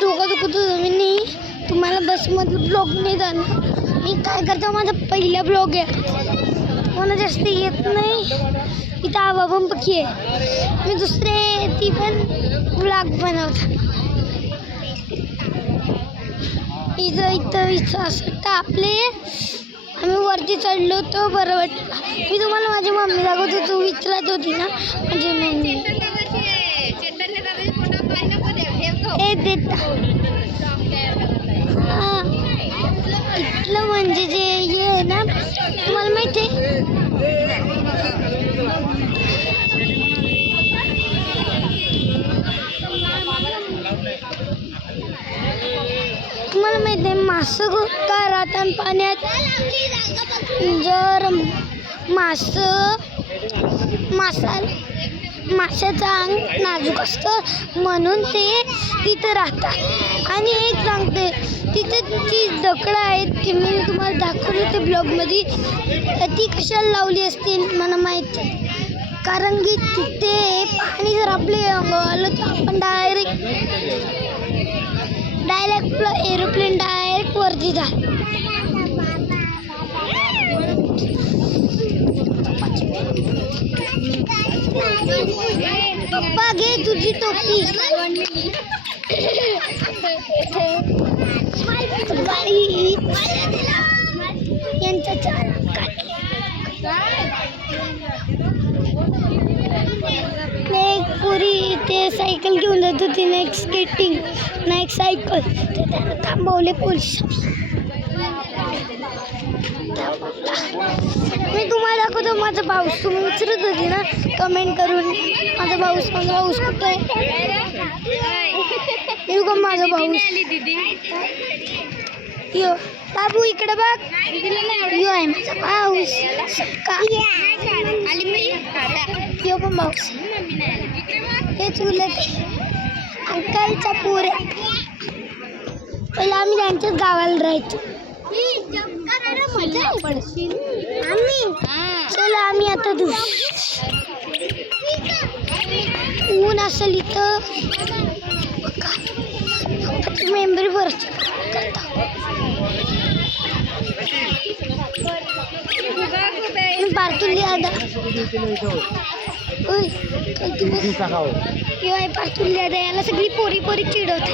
डोकं दुखतं मी नाही तुम्हाला बसमधलं ब्लॉग नाही जाणार. मी काय करतो माझा पहिला ब्लॉग आहे मला जास्त येत नाही. इथं आवा पण पक्षी आहे मी दुसरे ती पण ब्लॉग बनवतात. इथं असं टापले आम्ही वरती चढलो होतो बरं वाटलं. मी तुम्हाला माझी मम्मी दाखवते तू विचारत होती ना माझी मम्मी हे देता हां इथलं म्हणजे जे हे आहे ना तुम्हाला माहिती आहे तुम्हाला माहिती आहे मासं का राहतात पाण्यात. जर माशाचं अंग नाजूक असतं म्हणून ते तिथं राहतात. आणि एक सांगते तिथे ती दकडं आहेत की मी तुम्हाला दाखवली ते ब्लॉगमध्ये ती कशाला लावली असते मला माहिती कारण की तिथे पाणी जर आपले आलं तर आपण डायरेक्ट एरोप्लेन डायरेक्ट वरती जा. पप्पा घे तुझी टोपी. यांचा एक पुरी ते सायकल घेऊन जात होती ना एक स्केटिंग ना एक सायकल ते त्यांना थांबवले पोलीस. मी तुम्हाला दाखवतो माझा पाऊस. तुम्ही विचारत होती ना कमेंट करून माझा पाऊस कुठं आहे. येऊ का माझा पाऊस. यो बाबू इकडे बघ यो आहे माझा पाऊस यो पण पाऊस. हे चुलत अंकलचा पुऱ्या पहिला आम्ही त्यांच्याच गावाला राहायचो. चला आम्ही आता ऊन असेल इथं मेंबरी भरत पार्तुली आदा पार्तुली आदा याला सगळी पोरी चिडवते.